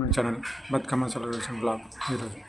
My channel Bathukamma celebration blog ఈరోజు.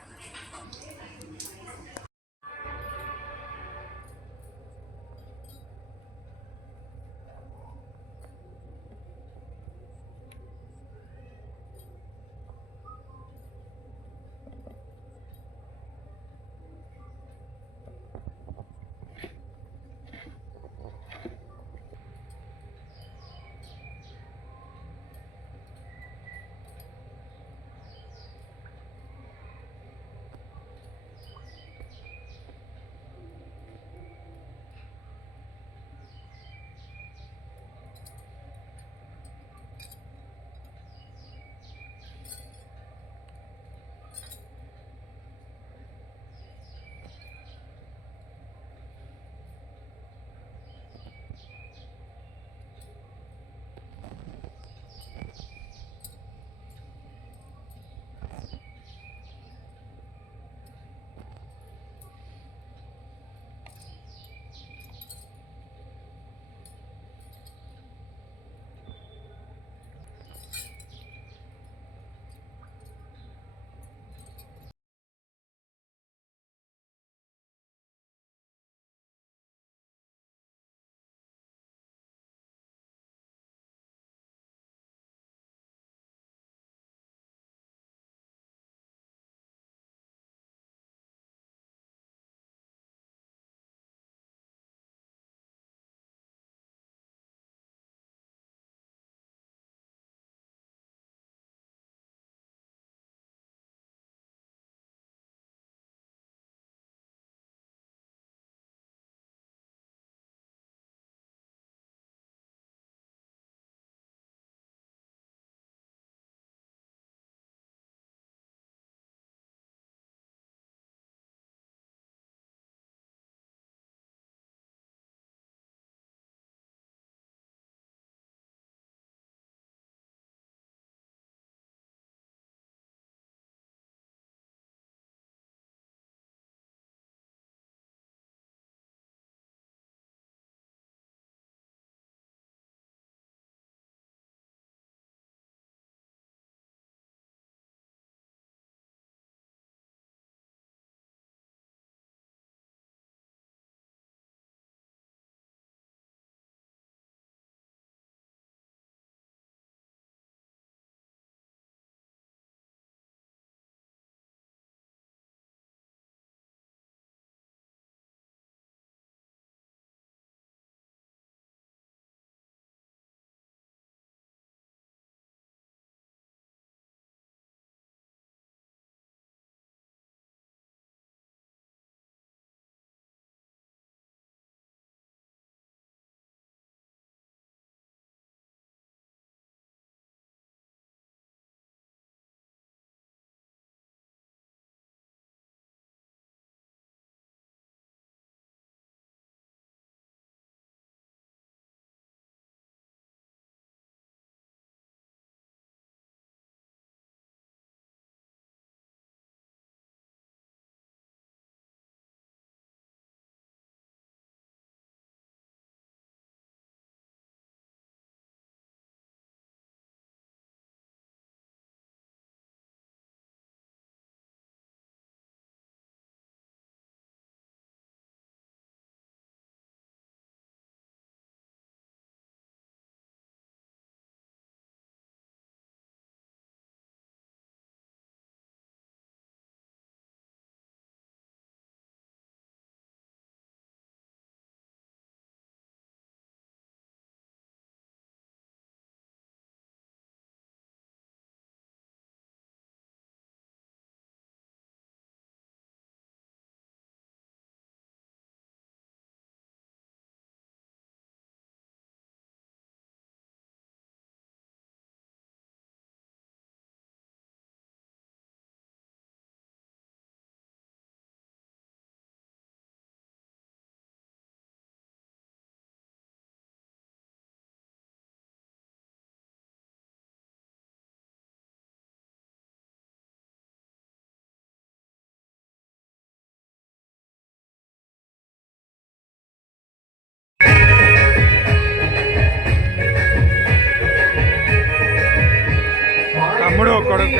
తమ్ముడు కొడుకు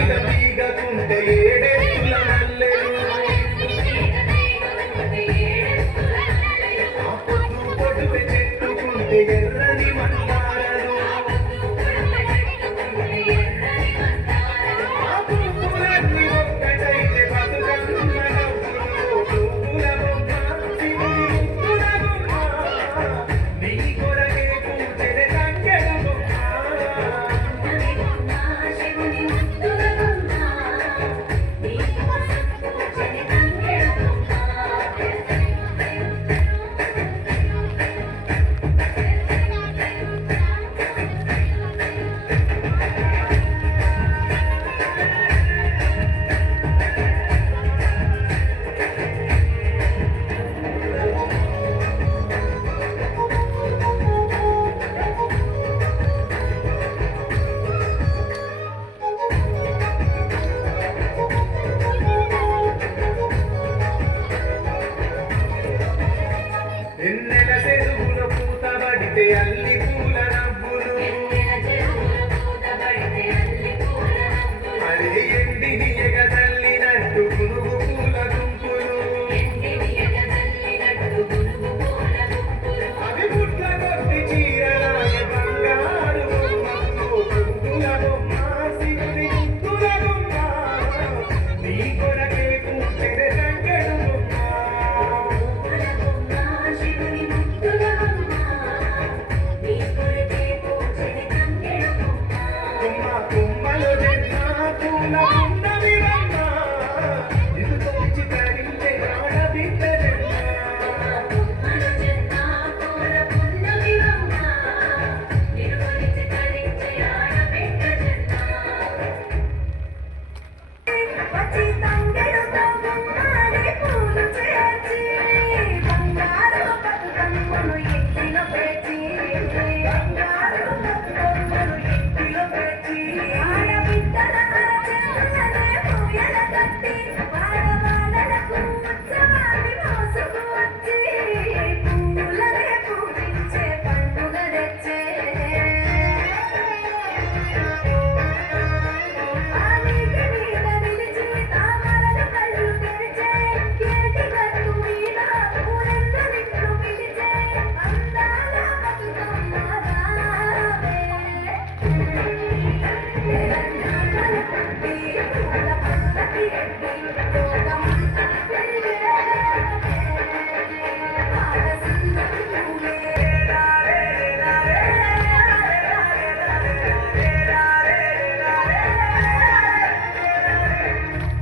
ఎర్రని మందారలు ఆ పువ్వులన్నీ ఒక్కటైతే బతుకమ్మ నవ్వులు పువ్వుల బొమ్మ శివుని ముద్దుల బొమ్మ నీ కొరకే పూజెద తంగెడ బొమ్మ ఎన్నెల చెరువుల పూత పడితే అల్లి పూల నవ్వులు అరే ఎండిని ఎగదల్లినట్టు పురుగు పూల గుంపులు అవి పుట్ల కొద్ది చీరలాయ బంగారు బొమ్మకు పువ్వుల బొమ్మ శివుని ముద్దుల బొమ్మ నీ కొరకే పూజెద తంగెడు బొమ్మ కుమ్మ కుమ్మలు జెన్న పూల పున్నమి వమ్మ నిన్ను తోచి తరించే ఆడబిడ్డ జెన్న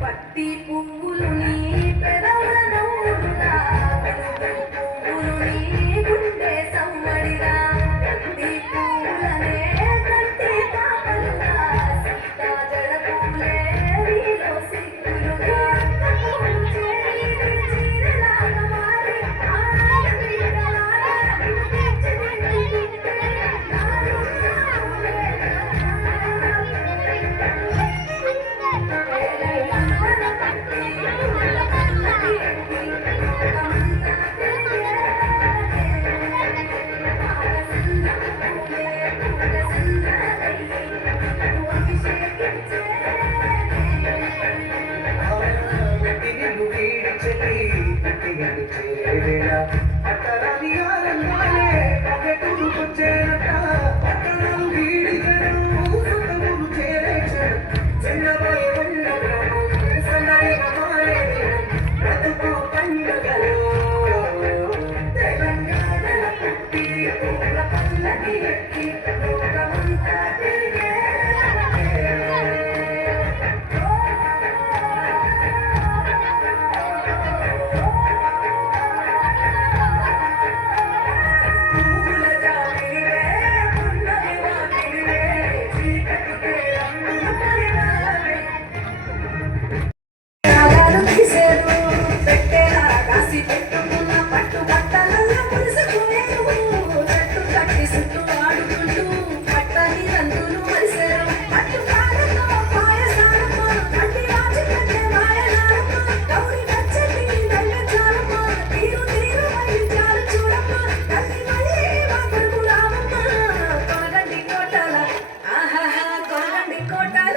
పత్తి పువ్వులు నీ పెదవుల నవ్వులుగా పువ్వులు నీ గుండె సమ్మడిగా కంది పువ్వులనే కంటి పాపలుగా సీతా జడ పూలే నీలో సిగ్గులుగా పూలు చేరి చీరలాగా మారి ఆడబిడ్డలాగా నిన్ను వీడి చెల్లి గట్టిగట్టు చేరేలా అట్టరాని ఆరంగాలే పగెట్టుకొచ్చేనట పట్టణాలు వీడి జనం సొంతములు చేరే క్షణం చిన్నబోయే వెళ్ళగలం సన్నైన మారే బ్రతుకు పండుగలు తెలంగాణల పుట్టి పూల పల్లకి ఎక్కి లోకమంతా తిరిగే పూల జాబిలివే పున్నమి వాకిలివే చీకటికే రంగులు పరిమళమే నాగాలు తీసేరు పెట్టేలా కాసి పెట్టుకున్న పట్టు బట్టలల్ల మురిసిపోయేరు చెట్టు కట్టి చుట్టూ ఆడుకుంటూ పట్టని రంగులు మరిసేరు పట్టు కాళ్ళతో పాయసాలమ్మ అడ్డి రాజు కట్టే మాయనారమ్మ గౌరి నచ్చటి నల్ల చాలమ్మ తీరు తీరు వైద్యాలు చూడమ్మ తల్లి మళ్ళీ మా కొడుకు రామమ్మ కొనగండి కోటల ఆహాహా కొనగండి కోటల